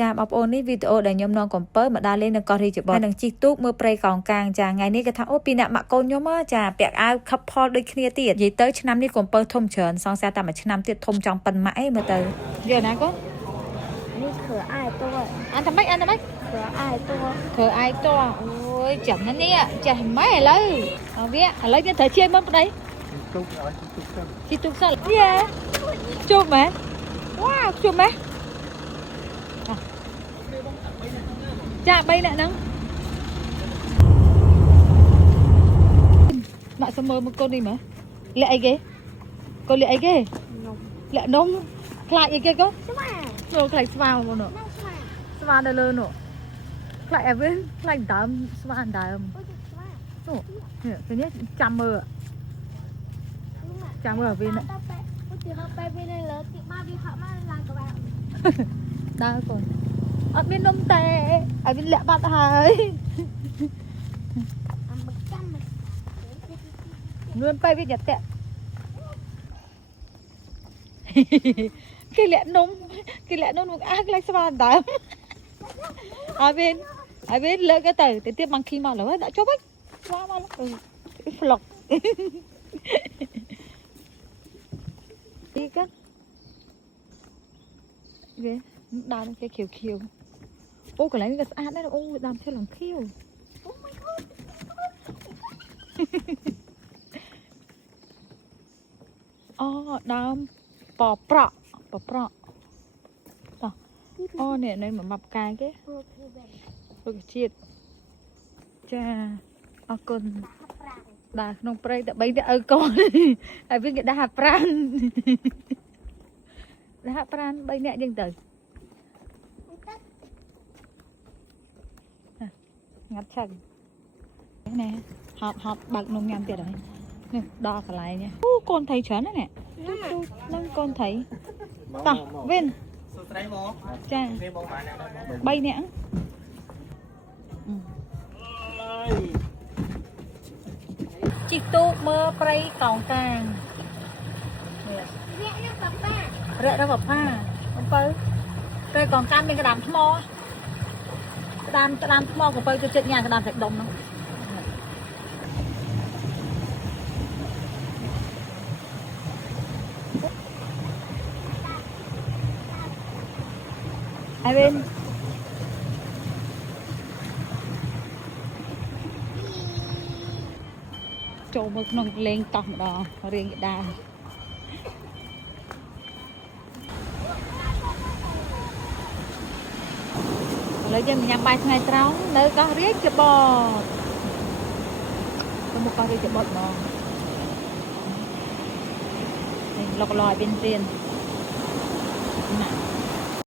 ចាបងប្អូននេះវីដេអូដែលខ្ញុំនាំកំពើមកដើរលេងនៅកោះរីច្បត់ហើយនឹងជីកទូកមើលព្រៃកោងកាងចាថ្ងៃនេះគេថាអូពីអ្នកម៉ាក់កូនខ្ញុំចាពាក់អាវ couple ដូចគ្នាទៀតនិយាយទៅឆ្នាំនេះកំពើធំច្រើនសង្ស័យតែមួយឆ្នាំទៀតធំចង់ប៉ុនម៉ាក់អីមើលទៅយកណាកូននេះ可爱多អានតែម៉េច可爱多ធ្វើអាយតោះអូយចាំណានេះចេះម៉េចឥឡូវវាឥឡូវយើងត្រូវជិះមើលប្តីជីទូកសិនយេជុំម៉ែវ៉ាជុំម៉ែចា3នាក់ហ្នឹងម៉ាក់សមើមកកូននេះមើលលាក់អីគេកូនលាក់អីគេលាក់នំខ្លាចអីគេកូនស្វាចូលខ្លាចស្វាមកនោះស្វានៅលើនោះខ្លាចអីវិញខ្លាចដើមស្វាដើមនោះនេះចាំមើលអវិញទីហៅបែបវិញលើទីមកវាហៅមកឡើងក្បាលដើរកូនអត់មាននំតែឲ្យវាលាក់បាត់ហើយអាមកចាំនួនបែបវាចាក់គេលាក់នំមកអាខ្លាចស្វាដើមឲ្យវិញលើកទៅទៀតមកឃីមកលើដាក់ចុះវិញស្វាមកហ្វ្លុកទីកាវាដើមគេខៀវអូកន្លែងនេះក៏ស្អាតដែរអូដើមឈើឡើងខៀវអូ my god អូដើមប៉ប្រក់តោះអូនេះនៅមួយម៉ាប់កាយគេរុក្ខជាតិចាអរគុណដើរក្នុងព្រៃតែ3ទៅឪកូនហើយវិញគេដាក់ប្រាន3នាក់យើងទៅងាត់ឆឹងណែហត់បើកនំញ៉ាំទៀតហើយនេះដល់កន្លែងនេះអូកូនថៃច្រើនណាស់នេះនឹងកូនថៃតោះវិនសួស្ដីបងចាគេបងបានអ្នក3នាក់ជីកទូកមើលព្រៃកោងកាងវាយកប៉ាប៉ារករបស់ប៉ាអំពៅព្រៃកោងកាងមានក្តាមថ្មក្តាមថ្មកំពៅទៅចិត្តញ៉ាំក្តាមសាច់ដុំហ្នឹងអីវិញចូលមកក្នុងលេងតោះម្ដងរៀងក្តារឥឡូវយើងញ៉ាំបាយថ្ងៃត្រង់នៅកោះរាជបត់ទៅមកកោះរាជបត់ហ្មងនេះលុកលយវិញទៀតណា